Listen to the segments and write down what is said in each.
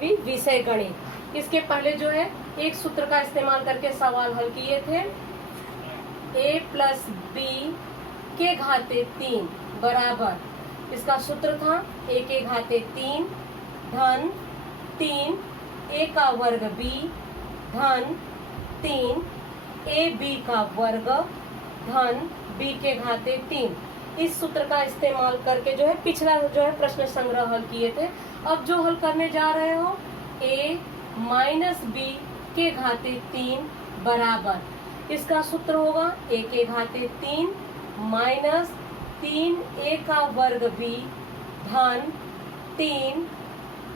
विषय गणित। इसके पहले जो है एक सूत्र का इस्तेमाल करके सवाल हल किए थे। a प्लस बी के घाते 3 बराबर, इसका सूत्र था a के घाते 3 धन 3 a का वर्ग b धन 3 a b का वर्ग धन b के घाते 3। इस सूत्र का इस्तेमाल करके जो है पिछला जो है प्रश्न संग्रह हल किए थे। अब जो हल करने जा रहे हो a माइनस बी के घाते 3 बराबर, इसका सूत्र होगा a के घाते 3 माइनस 3 a का वर्ग b धन 3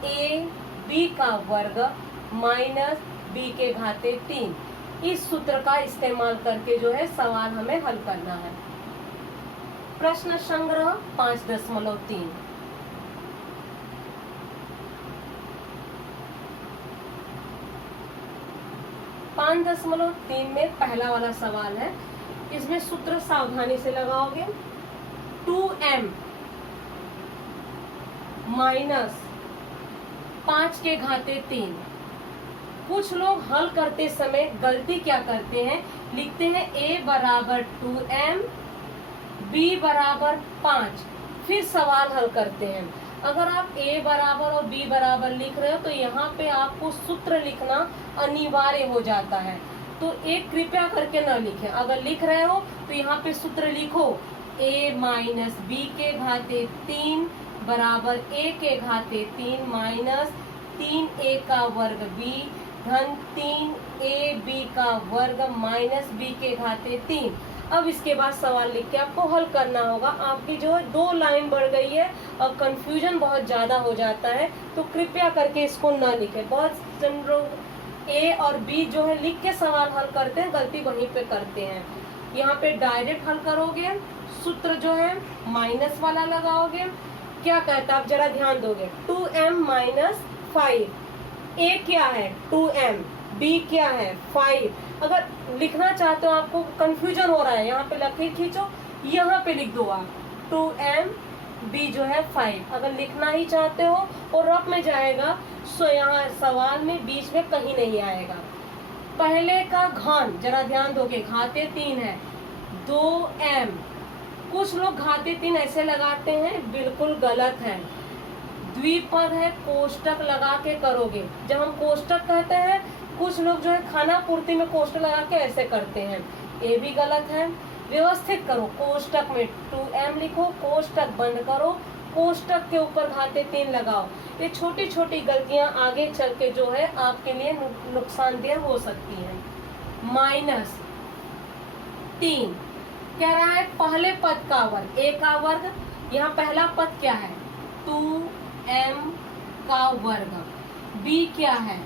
a b का वर्ग माइनस b के घाते 3। इस सूत्र का इस्तेमाल करके जो है सवाल हमें हल करना है। प्रश्न संग्रह 5.3। पाँच दशमलव 3 में पहला वाला सवाल है। इसमें सूत्र सावधानी से लगाओगे। 2m माइनस 5 के घाते 3। कुछ लोग हल करते समय गलती क्या करते हैं, लिखते हैं a बराबर 2m b बराबर 5, फिर सवाल हल करते हैं। अगर आप a बराबर और b बराबर लिख रहे हो तो यहाँ पे आपको सूत्र लिखना अनिवार्य हो जाता है। तो एक कृपया करके न लिखें। अगर लिख रहे हो तो यहाँ पे सूत्र लिखो a माइनस बी के घाते 3 बराबर a के घाते 3 माइनस 3a का वर्ग b धन 3ab का वर्ग माइनस b के घाते 3। अब इसके बाद सवाल लिख के आपको हल करना होगा। आपकी जो है 2 लाइन बढ़ गई है और कंफ्यूजन बहुत ज्यादा हो जाता है, तो कृपया करके इसको न लिखें। बहुत लोग ए और बी जो है लिख के सवाल हल करते हैं, गलती वहीं पे करते हैं। यहाँ पे डायरेक्ट हल करोगे, सूत्र जो है माइनस वाला लगाओगे। क्या कहता है आप जरा ध्यान दोगे। 2m माइनस 5, a क्या है 2m, b क्या है 5। अगर लिखना चाहते हो, आपको कंफ्यूजन हो रहा है, यहाँ पे लकीर खींचो, यहाँ पे लिख दो आप 2m b जो है 5। अगर लिखना ही चाहते हो और रफ में जाएगा तो यहाँ सवाल में बीच में कहीं नहीं आएगा। पहले का घन जरा ध्यान दोगे, घाते 3 है 2m। कुछ लोग घाते 3 ऐसे लगाते हैं, बिल्कुल गलत है। द्विपद है, कोष्टक लगा के करोगे। जब हम कोष्टक कहते हैं, कुछ लोग जो है खाना पूर्ति में कोष्टक लगा के ऐसे करते हैं, ये भी गलत है। व्यवस्थित करो, कोष्टक में 2m लिखो, कोष्टक बंद करो, कोष्टक के ऊपर घाते 3 लगाओ। ये छोटी छोटी गलतियां आगे चल के जो है आपके लिए नुकसानदेह हो सकती हैं। माइनस 3 कह रहा है पहले पद का वर्ग, a का वर्ग। यहाँ पहला पद क्या है 2m का वर्ग, b क्या है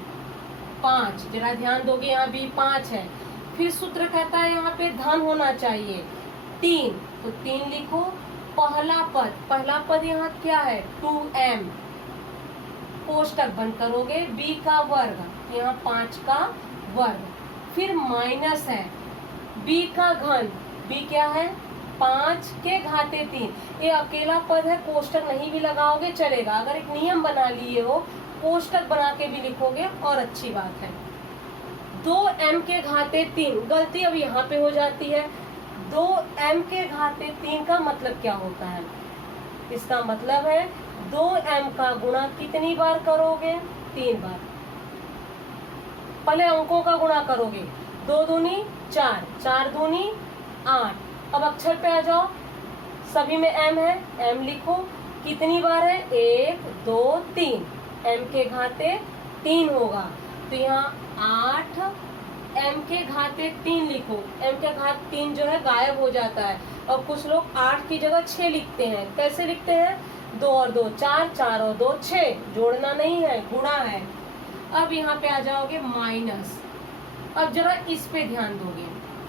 5। जरा ध्यान दोगे, यहाँ b 5 है। फिर सूत्र कहता है यहाँ पे धन होना चाहिए 3, तो 3 लिखो। पहला पद यहाँ क्या है 2m, कोष्टक बंद करोगे, b का वर्ग, यहाँ 5 का वर्ग। फिर माइनस है b का घन, b क्या है 5 के घाते 3। ये अकेला पद है, कोष्टक नहीं भी लगाओगे चलेगा। अगर एक नियम बना लिए हो, कोष्टक बना के भी लिखोगे और अच्छी बात है। 2m के घाते 3, गलती अब यहाँ पे हो जाती है। 2m के घाते 3 का मतलब क्या होता है, इसका मतलब है 2m का गुणा कितनी बार करोगे 3 बार। पहले अंकों का गुणा करोगे, 2 दूनी 4, 4 दूनी 8। अब अक्षर पे आ जाओ, सभी में m है, m लिखो। कितनी बार है 1 2 3, m के घाते 3 होगा, तो यहाँ 8 m के घाते 3 लिखो। m के घात 3 जो है गायब हो जाता है, और कुछ लोग 8 की जगह 6 लिखते हैं। कैसे लिखते हैं 2 और 2 4, 4 और 2 6, जोड़ना नहीं है, गुणा है। अब यहाँ पे आ जाओगे माइनस। अब जरा इस पे ध्यान दोगे,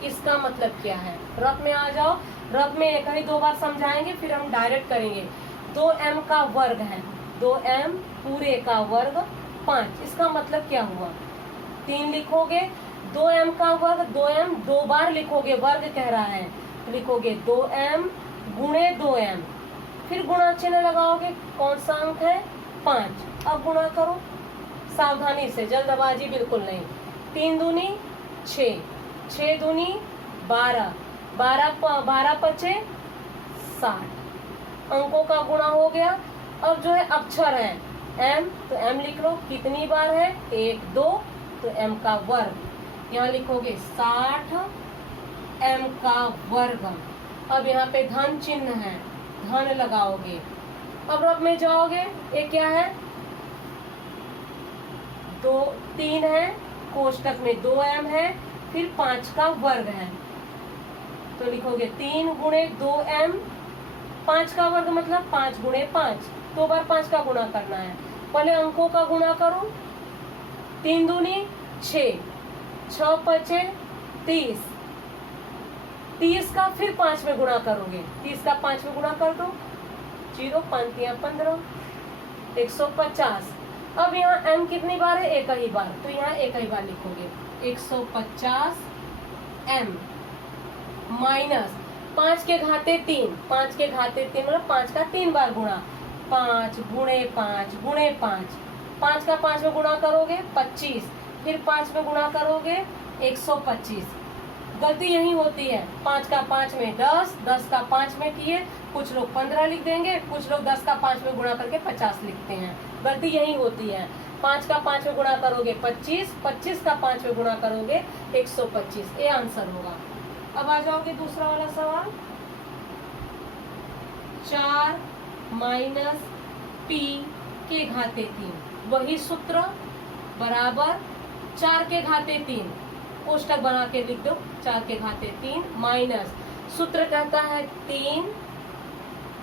इसका मतलब क्या है। रफ में आ जाओ, रफ में एक ही 2 बार समझाएंगे, फिर हम डायरेक्ट करेंगे। 2m का वर्ग है, 2m पूरे का वर्ग 5, इसका मतलब क्या हुआ 3 लिखोगे। 2m का वर्ग, 2m 2 बार लिखोगे, वर्ग कह रहा है, लिखोगे 2m गुणे 2m, फिर गुणा चिन्ह लगाओगे। कौन सा अंक है 5। अब गुणा करो, सावधानी से, जल्दबाजी बिल्कुल नहीं। 3 दूनी 6, 6 दूनी 12, 12 पचे 60। अंकों का गुणा हो गया। अब जो है अक्षर है m, तो m लिख लो। कितनी बार है? 1 2, तो m का वर्ग। यहाँ लिखोगे 60 m का वर्ग। अब यहाँ पे धन चिन्ह है, धन लगाओगे। अब रब में जाओगे, ये क्या है? 2 3 है, कोष्टक में 2m है, फिर 5 का वर्ग है, तो लिखोगे 3 गुणे 2m। 5 का वर्ग मतलब 5 गुणे 5, 2 बार 5 का गुणा करना है। पहले अंकों का गुणा करो। 3 दूनी 6, 6 पचे 30, 30 का फिर 5 में गुणा करोगे। 30 का 5 में गुणा कर दो, 0 5 15, 150। अब यहाँ m कितनी बार है? एक ही बार, तो यहाँ एक ही बार लिखोगे 150 m माइनस 5 के घाते 3, 5 के घाते 3 मतलब 5 का 3 बार गुणा। 5 गुणे 5 गुणे 5, 5 का 5 में गुणा करोगे 25, फिर 5 में गुणा करोगे 125। गलती यही होती है, 5 का 5 में 10, 10 का 5 में किए, कुछ लोग 15 लिख देंगे, कुछ लोग 10 का 5 में गुणा करके 50 लिखते हैं। गलती यही होती है। 5 का 5 में गुणा करोगे 25, 25 का 5 में गुणा करोगे 125। ये आंसर होगा। अब आ जाओगे दूसरा वाला सवाल। 4 माइनस p के घाते 3, वही सूत्र बराबर 4 के घाते 3, कोष्टक बना के लिख दो। 4 के घाते 3 माइनस सूत्र कहता है 3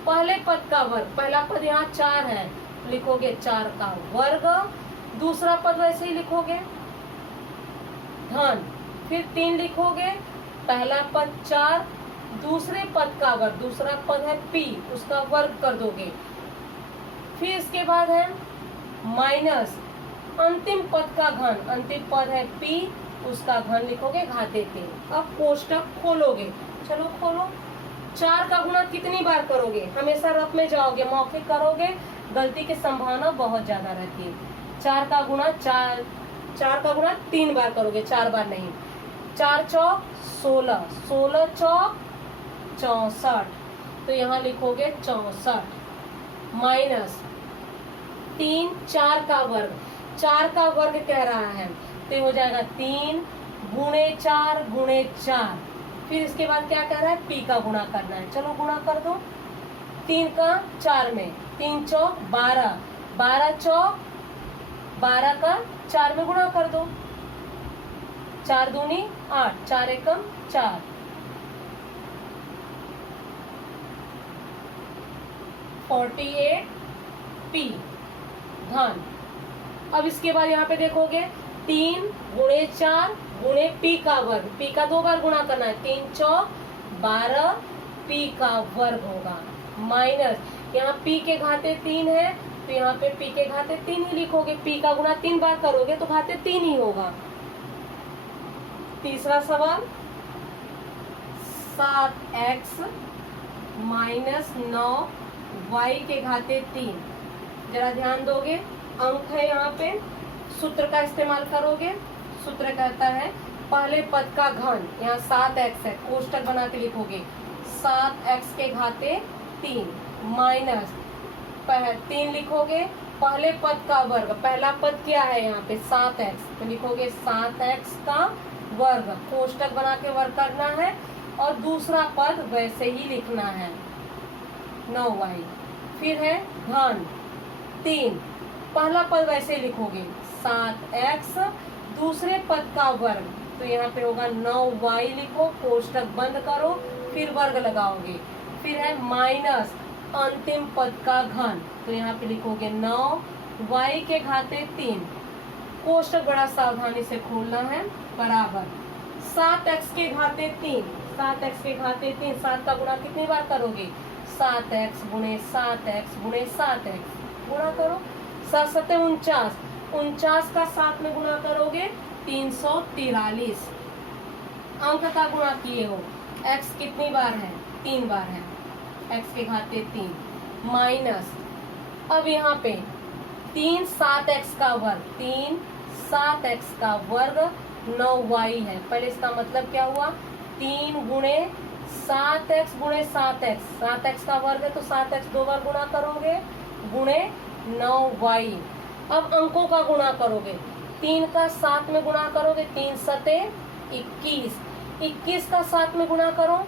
पहले पद का वर्ग। पहला पद यहाँ 4 है, लिखोगे 4 का वर्ग। दूसरा पद वैसे ही लिखोगे धन, फिर 3 लिखोगे। पहला पद 4, दूसरे पद का वर्ग, दूसरा पद है p, उसका वर्ग कर दोगे। फिर इसके बाद है माइनस अंतिम पद का घन, अंतिम पद है p, उसका घन लिखोगे घाते 3। अब कोष्टक खोलोगे, चलो खोलो। 4 का गुणा कितनी बार करोगे? हमेशा रफ में जाओगे, मौखिक करोगे, गलती की संभावना बहुत ज्यादा रहती है। 4 का गुणा 4 का गुणा 3 बार करोगे, 4 बार नहीं। 4 चौक 16, 16 चौक 64, तो यहाँ लिखोगे 64 माइनस 3 4 का वर्ग। 4 का वर्ग कह रहा है, तो हो जाएगा 3 गुणे 4 गुणे 4। फिर इसके बाद क्या कह रहा है? p का गुणा करना है। चलो गुणा कर दो। 3 का 4 में, 3 चौक 12, 12 चौक 12 का 4 में गुणा कर दो। 4 दूनी 8, 4 एकम 4, 48 p धन। अब इसके बाद यहाँ पे देखोगे 3 गुणे 4 गुणे p का वर्ग। p का 2 बार गुणा करना है। 3 चौक 12 p का वर्ग होगा माइनस यहाँ p के घाते 3 है, तो यहाँ पे p के घाते 3 ही लिखोगे। p का गुणा 3 बार करोगे तो घाते 3 ही होगा। तीसरा सवाल 7x माइनस 9y के घाते 3। जरा ध्यान दोगे, अंक है यहाँ पे, सूत्र का इस्तेमाल करोगे। सूत्र कहता है पहले पद का घन, यहाँ 7x है, कोष्टक बना के लिखोगे 7x के घाते 3 माइनस 3 लिखोगे। पहले पद का वर्ग, पहला पद क्या है यहाँ पे? 7x, तो लिखोगे 7x का वर्ग, कोष्टक बना के वर्ग करना है, और दूसरा पद वैसे ही लिखना है 9y। फिर है घन 3, पहला पद वैसे ही लिखोगे 7x, दूसरे पद का वर्ग, तो यहाँ पे होगा 9y लिखो, कोष्टक बंद करो, फिर वर्ग लगाओगे। फिर है माइनस अंतिम पद का घन, तो यहाँ पे लिखोगे 9y के घाते 3, कोष्टक बड़ा सावधानी से खोलना है, बराबर 7x के घाते 3, 7x के घाते 3, 7 का गुणा कितनी बार करोगे? 7x गुणे 7x गुणे 7x, गुणा करो। 7 7 49, 49 का 7 में गुणा करोगे 343। अंक का गुणा किए हो। x कितनी बार है? 3 बार है, x के घाते 3 माइनस। अब यहाँ पे 3 7x का वर्ग, 3 7x का वर्ग 9y है। पहले इसका मतलब क्या हुआ, 3 गुणे 7x गुणे 7x, 7x का वर्ग है तो 7x 2 बार गुणा करोगे गुणे 9y। अब अंकों का गुणा करोगे, 3 का 7 में गुणा करोगे, 3 सते 21, 21 का 7 में गुणा करो,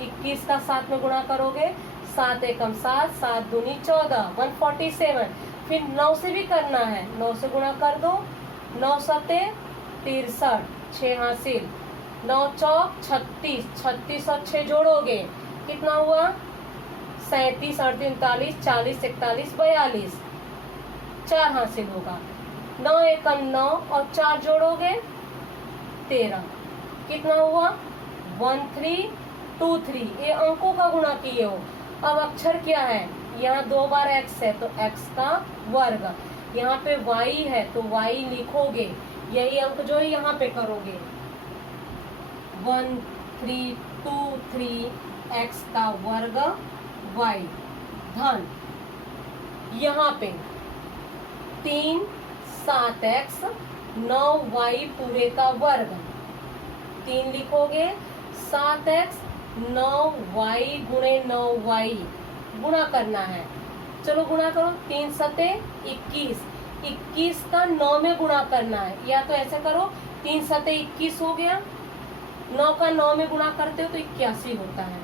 21 का 7 में गुणा करोगे, 7 एकम 7, 7 दूनी 14, 147। फिर 9 से भी करना है, 9 से गुणा कर दो, 9 सते 63, 6 हासिल, 9 चौक 36, 36 और 6 जोड़ोगे कितना हुआ, 37, 38, 40, 41, 42, 4 हासिल होगा। 9 एकम 9 और 4 जोड़ोगे 13, कितना हुआ 1323। ये अंकों का गुणा किए हो। अब अक्षर क्या है, यहाँ 2 बार x है तो x का वर्ग, यहाँ पे y है तो y लिखोगे, यही अंक जो है यहाँ पे करोगे, 1323 x का वर्ग y धन यहाँ पे 3 7x 9y पूरे का वर्ग, 3 लिखोगे, 7x 9y गुणे 9y गुणा करना है। चलो गुणा करो, 3 सते 21, 21 का 9 में गुणा करना है, या तो ऐसे करो 3 सते 21 हो गया, 9 का 9 में गुणा करते हो तो 81 होता है।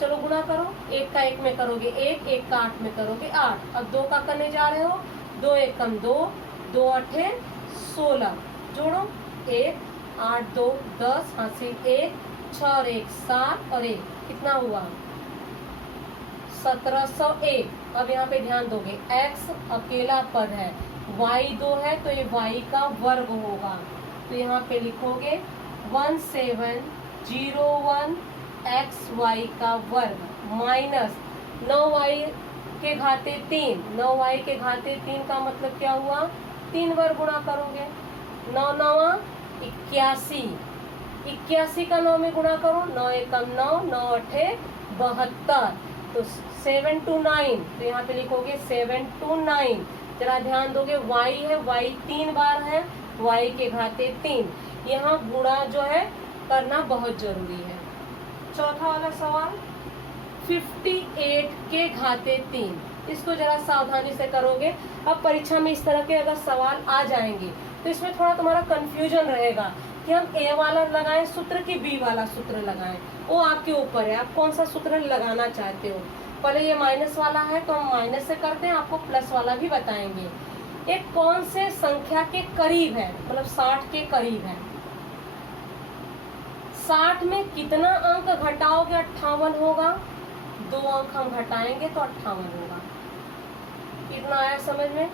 चलो गुणा करो, 1 का 1 में करोगे 1, 1 का 8 में करोगे 8। अब 2 का करने जा रहे हो, 2 एकम 2, 2 अठे 16, जोड़ो 1, 8 2 10 हासिल 1, 6 और 1 7 और 1 कितना हुआ 1701। अब यहाँ पे ध्यान दोगे, x अकेला पद है, y 2 है तो ये y का वर्ग होगा, तो यहाँ पे लिखोगे 1701 xy का वर्ग माइनस 9y के घाते 3, 9y के घाते 3 का मतलब क्या हुआ, 3 बार गुणा करोगे, 9 9 81, 81 का 9 में गुणा करो, 9 एकम 9, 9 अठे 72, तो 729, तो यहाँ पे लिखोगे 729। जरा ध्यान दोगे, y है, y 3 बार है, y के घाते 3, यहाँ गुणा जो है करना बहुत जरूरी है। चौथा वाला सवाल 58 के घाते 3, इसको जरा सावधानी से करोगे। अब परीक्षा में इस तरह के अगर सवाल आ जाएंगे तो इसमें थोड़ा तुम्हारा कंफ्यूजन रहेगा कि हम ए वाला लगाएं सूत्र कि बी वाला सूत्र लगाएं, वो आपके ऊपर है, आप कौन सा सूत्र लगाना चाहते हो। पहले ये माइनस वाला है तो हम माइनस से करते हैं, आपको प्लस वाला भी बताएंगे। एक कौन से संख्या के करीब है, मतलब 60 के करीब है, 60 में कितना अंक घटाओगे 58 होगा, 2 अंक हम घटाएंगे तो 58 होगा। कितना आया समझ में।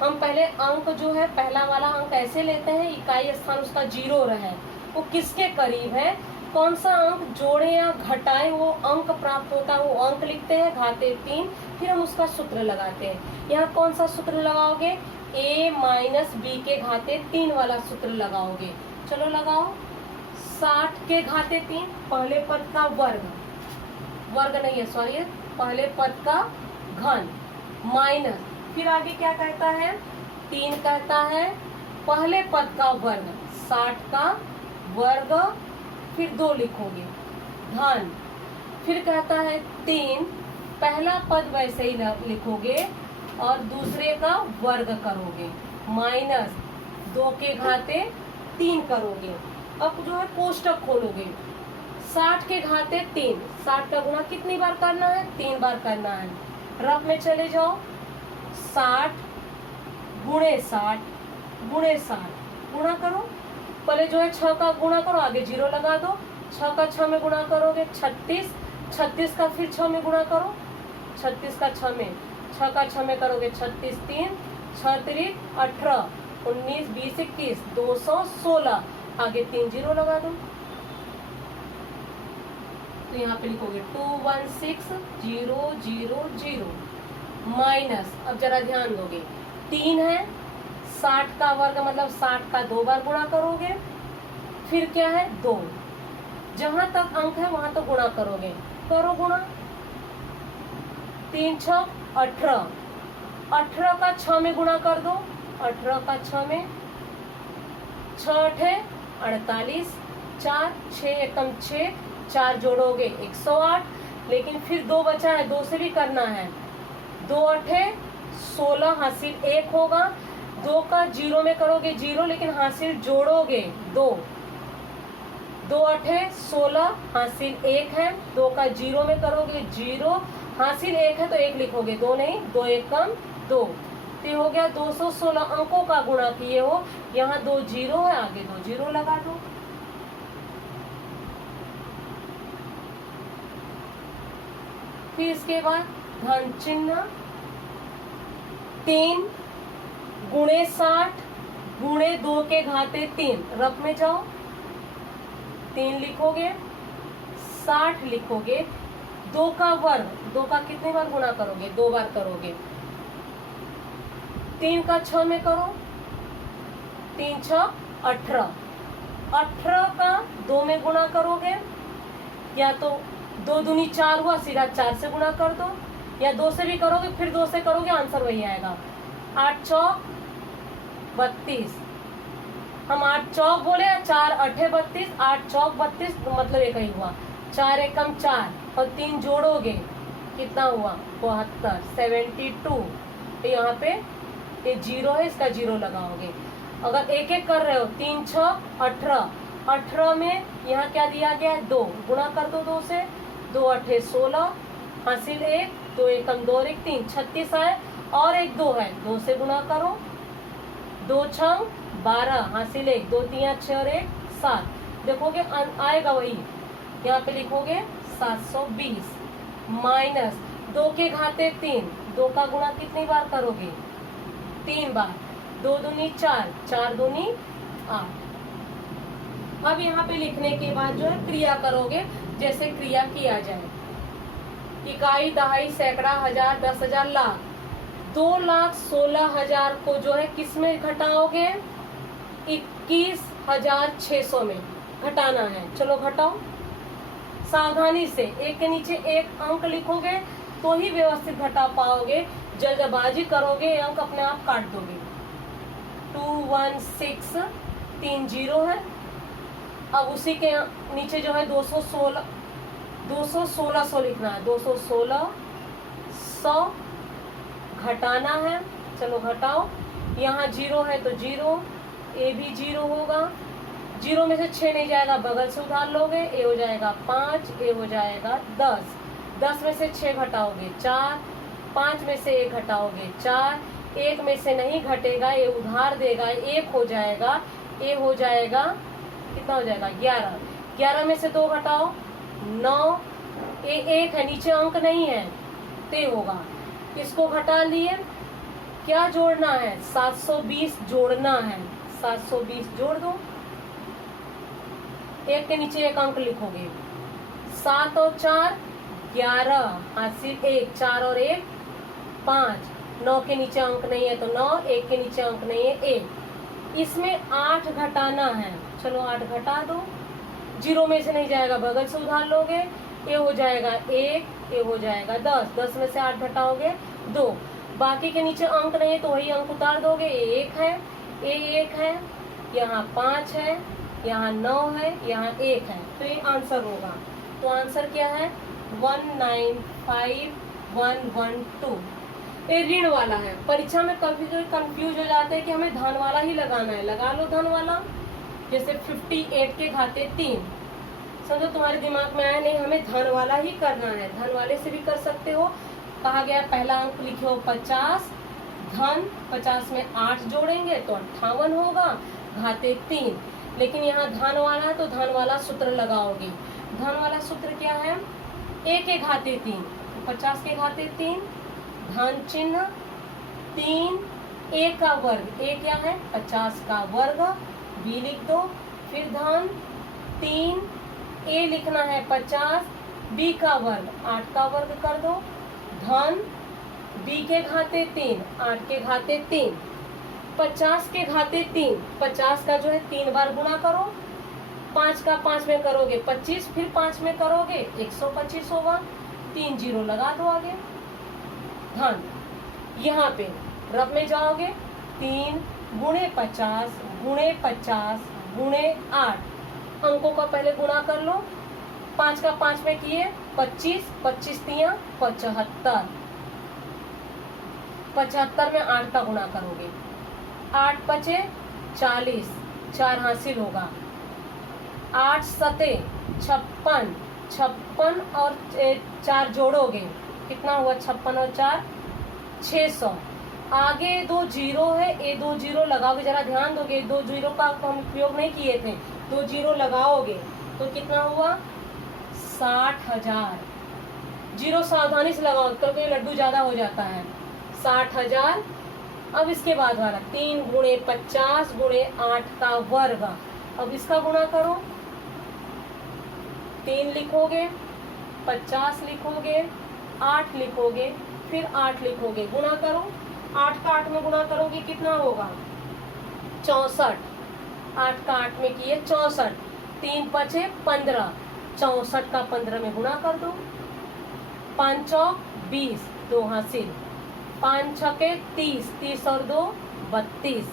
हम पहले अंक जो है पहला वाला अंक ऐसे लेते हैं, इकाई स्थान उसका 0 रहे, वो किसके करीब है, कौन सा अंक जोड़े या घटाए वो अंक प्राप्त होता है, वो अंक लिखते हैं घाते 3, फिर हम उसका सूत्र लगाते हैं। यहाँ कौन सा सूत्र लगाओगे, a माइनस बी के घाते 3 वाला सूत्र लगाओगे। चलो लगाओ, 60 के घाते 3 पहले पद का वर्ग, वर्ग नहीं है सॉरी, पहले पद का घन माइनस, फिर आगे क्या कहता है, 3 कहता है पहले पद का वर्ग, 60 का वर्ग, फिर 2 लिखोगे धन, फिर कहता है 3 पहला पद वैसे ही लिखोगे और दूसरे का वर्ग करोगे, माइनस 2 के घाते 3 करोगे। अब जो है कोष्टक खोलोगे, 60 के घाते 3, 60 का गुणा कितनी बार करना है, 3 बार करना है। रफ में चले जाओ, 60 गुणे 60 गुणे 60 गुणा करो, पहले जो है 6 का गुणा करो, आगे 0 लगा दो, 6 का 6 में गुणा करोगे 36, 36 का फिर 6 में गुणा करो, 36 का 6 में, 6 का 6 में करोगे 36 3, 6 3 18, 19 20 21 216, आगे 3 0 लगा दो, तो यहाँ पे लिखोगे 216000 माइनस, अब जरा ध्यान दोगे, 3 है, 60 का वर्ग मतलब 60 का 2 बार गुणा करोगे, फिर क्या है 2, जहां तक अंक है वहां तक गुणा करोगे, करो गुणा, 3 6 18, 18 का 6 में गुणा कर दो, 18 का 6 में, 6 अठे 48, 4 6 एकम 6, 4 जोड़ोगे 108, लेकिन फिर 2 बचा है, 2 से भी करना है, 2 अठे 16 हासिल 1 होगा, 2 का 0 में करोगे 0, लेकिन हासिल जोड़ोगे 2, 2 अठे 16 हासिल 1 है, 2 का 0 में करोगे 0, हासिल 1 है तो 1 लिखोगे, 2 नहीं, 2 एकम 2, तो हो गया 216 अंकों का गुणा किए हो। यहाँ 2 जीरो है, आगे 2 जीरो लगा दो। फिर इसके बाद धन चिन्ह 3 गुणे 60 गुणे 2 के घाते 3, रफ में जाओ, 3 लिखोगे, 60 लिखोगे, 2 का वर्ग, 2 का कितने बार गुणा करोगे, 2 बार करोगे, 3 का 6 में करो, 3 6 18, 18 का 2 में गुणा करोगे, या तो 2 दूनी 4 हुआ, सीधा 4 से गुणा कर दो, या 2 से भी करोगे, फिर 2 से करोगे, आंसर वही आएगा। 8 चौक 32, हम 8 चौक बोले, 4 अठे 32, 8 चौक 32, तो मतलब एक ही हुआ, 4 एकम 4 और 3 जोड़ोगे कितना हुआ, 72, 72। तो यहाँ पे ये 0 है, इसका 0 लगाओगे। अगर एक एक कर रहे हो, 3 6 18, 18 में यहाँ क्या दिया गया है, 2, गुणा कर दो 2 से, 2 अठे 16 हासिल 1, 2 एकम 2 और 1 3, 36 आए, और एक 2 है, 2 से गुणा करो, 2 6 12 हासिल 1, 2 3 6 और 1 7, देखोगे आएगा वही, यहाँ पे लिखोगे 720 माइनस 2 के घाते 3, 2 का गुणा कितनी बार करोगे, 3 बार, 2 दूनी 4, 4 दूनी 8। अब यहाँ पे लिखने के बाद जो है क्रिया करोगे, जैसे क्रिया किया जाए, इकाई दहाई सैकड़ा हजार 10,000 लाख, 2,16,000 को जो है किस में घटाओगे, 21,600 में घटाना है। चलो घटाओ सावधानी से, एक के नीचे एक अंक लिखोगे तो ही व्यवस्थित घटा पाओगे, जल्दबाजी करोगे अंक अपने आप काट दोगे। 216 3 जीरो है, अब उसी के नीचे जो है 216 लिखना है, 216 100 घटाना है। चलो घटाओ, यहाँ 0 है तो 0, ए भी 0 होगा, 0 में से 6 नहीं जाएगा, बगल से उधार लोगे, ए हो जाएगा 5, ए हो जाएगा 10, 10 में से 6 घटाओगे 4, 5 में से 1 घटाओगे 4, 1 में से नहीं घटेगा, ये उधार देगा, 1 हो जाएगा, ए हो जाएगा कितना हो जाएगा 11, 11 में से 2 घटाओ 9, ए 1 है, नीचे अंक नहीं है, ते होगा, इसको घटा लिए, क्या जोड़ना है 720 जोड़ना है, 720 जोड़ दो, 1 के नीचे एक अंक लिखोगे, 7 और 4 11 हासिल 1, 4 और 1 5, 9 के नीचे अंक नहीं है तो 9, 1 के नीचे अंक नहीं है 1, इसमें 8 घटाना है। चलो 8 घटा दो, 0 में से नहीं जाएगा, बगल से उधार लोगे, ए हो जाएगा 1, ए हो जाएगा 10, 10 में से 8 घटाओगे 2, बाकी के नीचे अंक नहीं है तो वही अंक उतार दोगे, ए 1 है, ए 1 है, यहाँ 5 है, यहाँ 9 है, यहाँ 1 है, तो ये आंसर होगा। तो आंसर क्या है 195112। ये ऋण वाला है, परीक्षा में कभी कोई कंफ्यूज हो जाते हैं कि हमें धन वाला ही लगाना है, लगा लो धन वाला। जैसे 58 के घाते 3, समझो तुम्हारे दिमाग में आया नहीं, हमें धन वाला ही करना है, धन वाले से भी कर सकते हो। कहा गया पहला अंक लिखो 50, धन 50 में 8 जोड़ेंगे तो 58 होगा, घाते 3, लेकिन यहाँ धन वाला है तो धन वाला सूत्र लगाओगे। धन वाला सूत्र क्या है, ए के घाते 3, 50 के घाते 3, धन चिन्ह 3, ए का वर्ग, ए क्या है 50 का वर्ग, बी लिख दो, फिर धन 3, ए लिखना है 50, बी का वर्ग 8 का वर्ग कर दो, धन बी के घाते 3, 8 के घाते 3, 50 के घाते 3, 50 का जो है 3 बार गुणा करो, 5 का 5 में करोगे 25, फिर 5 में करोगे 125 होगा, 3 जीरो लगा दो आगे। धन यहाँ पे रब में जाओगे 3 गुणे 50 गुणे 50 गुणे 8, अंकों का पहले गुणा कर लो। 5 का 5 में किए 25, 25 तिया 75, 75 में 8 का गुणा करोगे, 8 बचे 40, 4 हासिल होगा, 8 सते 56, 56 और 4 जोड़ोगे कितना हुआ, 56 और 4 600। आगे 2 जीरो है, ये 2 जीरो लगाओगे, जरा ध्यान दोगे, 2 जीरो का हम उपयोग नहीं किए थे, 2 जीरो लगाओगे तो कितना हुआ 60,000। जीरो सावधानी से लगाओ क्योंकि लड्डू ज्यादा हो जाता है। 60,000। अब इसके बाद वाला 3 गुणे 50 गुणे 8 का वर्ग, अब इसका गुणा करो, 3 लिखोगे, 50 लिखोगे, 8 लिखोगे, फिर 8 लिखोगे, गुणा करो, 8 का 8 में गुणा करोगे कितना होगा 64, 8 का 8 में किए 64, 3 बचे 15, 64 का 15 में गुणा कर दो, 5 चौक 20, 2 हासिल, 5 छके 30, 30 और 2 32।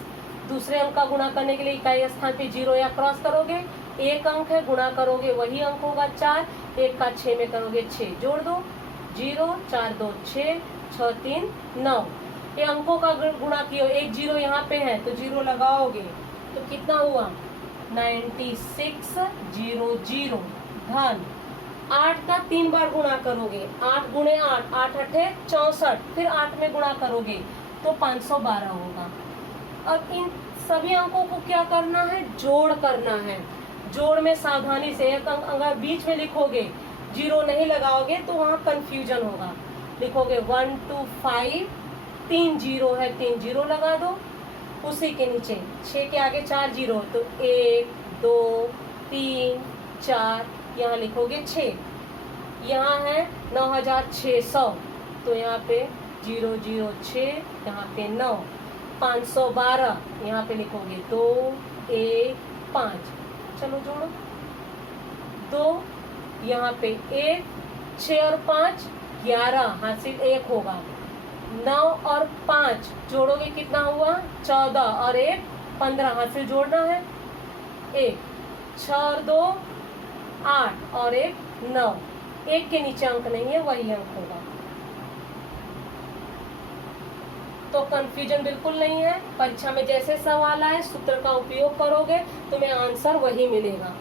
दूसरे अंक का गुणा करने के लिए इकाई स्थान पे 0 या क्रॉस करोगे, एक अंक है गुणा करोगे वही अंक होगा 4, 1 का 6 में करोगे 6, जोड़ दो 0, 4 2 6, 6 3 9। ये अंकों का गुणा किया, एक 0 यहाँ पे है तो 0 लगाओगे तो कितना हुआ 9600 धन 8 का 3 बार गुणा करोगे, 8 गुणे 8, 8 अठे 64, फिर 8 में गुणा करोगे तो 512 होगा। अब इन सभी अंकों को क्या करना है, जोड़ करना है। जोड़ में सावधानी से एक अंक अगर बीच में लिखोगे, 0 नहीं लगाओगे तो वहाँ कंफ्यूजन होगा। लिखोगे 1 2 5, 3 जीरो है, 3 जीरो लगा दो, उसी के नीचे 6 के आगे 4 जीरो तो 1 2 3 4, यहाँ लिखोगे 6, यहाँ है 9600 तो यहाँ पे 006, यहाँ पे 9, 512 यहाँ पे लिखोगे 2 1 5, चलो जोड़ो 2, यहाँ पे 1, 6 और 5 11, हासिल 1 होगा, 9 और 5 जोड़ोगे कितना हुआ 14 और 1 15, हासिल जोड़ना है 1, 6 और 2 8 और 1 9, 1 के नीचे अंक नहीं है वही अंक होगा। तो कंफ्यूजन बिल्कुल नहीं है, परीक्षा में जैसे सवाल आए सूत्र का उपयोग करोगे तुम्हें आंसर वही मिलेगा।